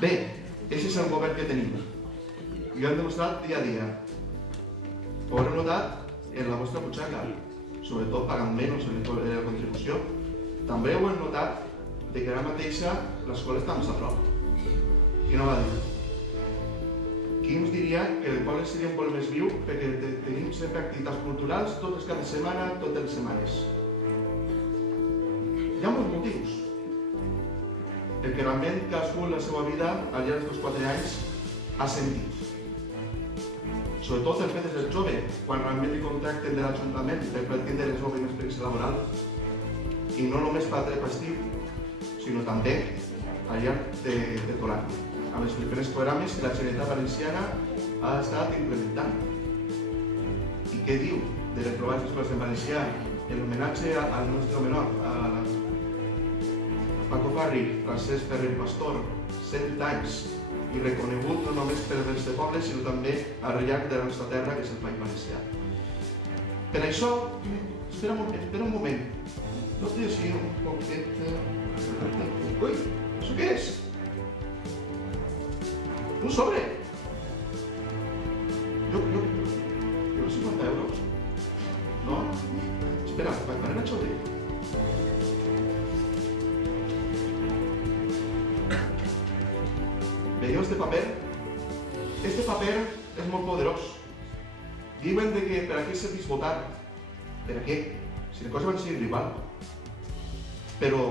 Bé, aquest és el govern que tenim. I ho hem demostrat dia a dia. Ho haureu notat en la vostra butxaca, sobretot pagant menys en la contribució. També ho hem notat que ara mateixa l'escola està més a prop. Qui no va dir? Qui ens diria que el poble seria un poble més viu perquè tenim sempre activitats culturals tots els caps de setmana, totes les setmanes? Hi ha molts motius. Perquè realment cadascú en la seva vida, al llarg d'aquests 4 anys, ha sentit. Sobretot el fet de ser jove, quan realment li contracten de l'Ajuntament per tindre les joves experiència laboral, i no només per estiu, sinó també al llarg de tot l'any, amb els diferents programes que la Generalitat Valenciana ha estat implementant. I què diu de reprovar les escoles en valencià en homenatge al nostre menor, a Paco Farri, Francesc Ferrer Pastor, 100 anys, i reconegut no només per els de poble, sinó també al llarg de la nostra terra, que és el País Valencià. Per això, espera un moment. No et dius així un poquet... Ui, això què és? Un sobre! Jo 50 euros? No? Espera, quan era sobre? Veieu este paper? Este paper és molt poderós. Diuen que per a què serveix votar? Per a què? Si les coses van ser igual. Però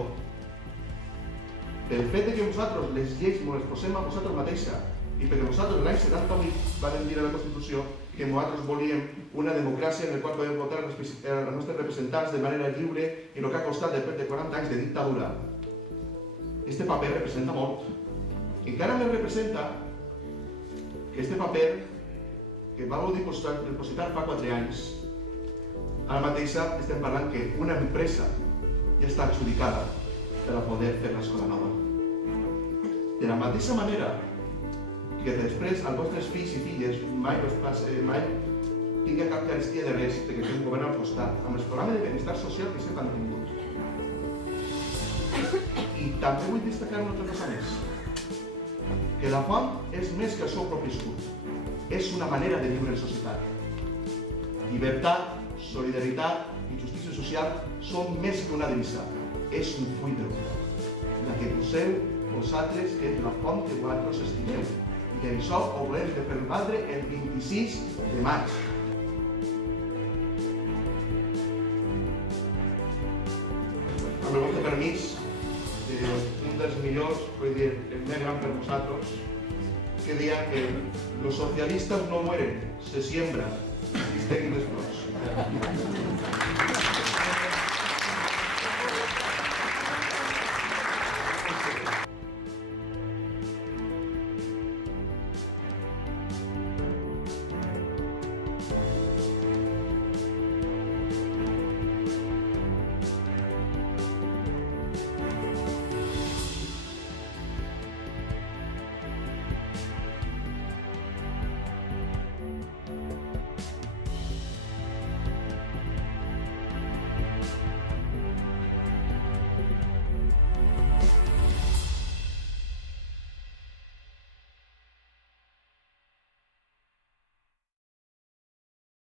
pel fet que nosaltres les lleis ens les posem a vosaltres mateixa i perquè nosaltres l'any 78 vam dir a la Constitució que nosaltres volíem una democràcia en la qual podem votar els nostres representants de manera lliure i el que ha costat després de 40 anys de dictadura. Este paper representa molt. Encara més representa que este paper que vau dipositar fa 4 anys, ara mateixa estem parlant que una empresa ja està adjudicada per a poder fer l'escola nova. De la mateixa manera que després als vostres fills i filles mai tingui cap carestia de res perquè té un govern al costat, amb els programes de benestar social que sempre han tingut. I també vull destacar una altra cosa més. Que la fam és més que el seu propi escut. És una manera de viure en societat. Llibertat, solidaritat i justícia social són més que una divisa. És un full de ruta. La que poseu vosaltres és la font que vosaltres estimeu. I que això ho volem de permetre el 26 de maig. Amb el vostre permís, un dels millors, vull dir, el més gran per nosaltres, que deia que los socialistas no mueren, se siembran, i es les flors.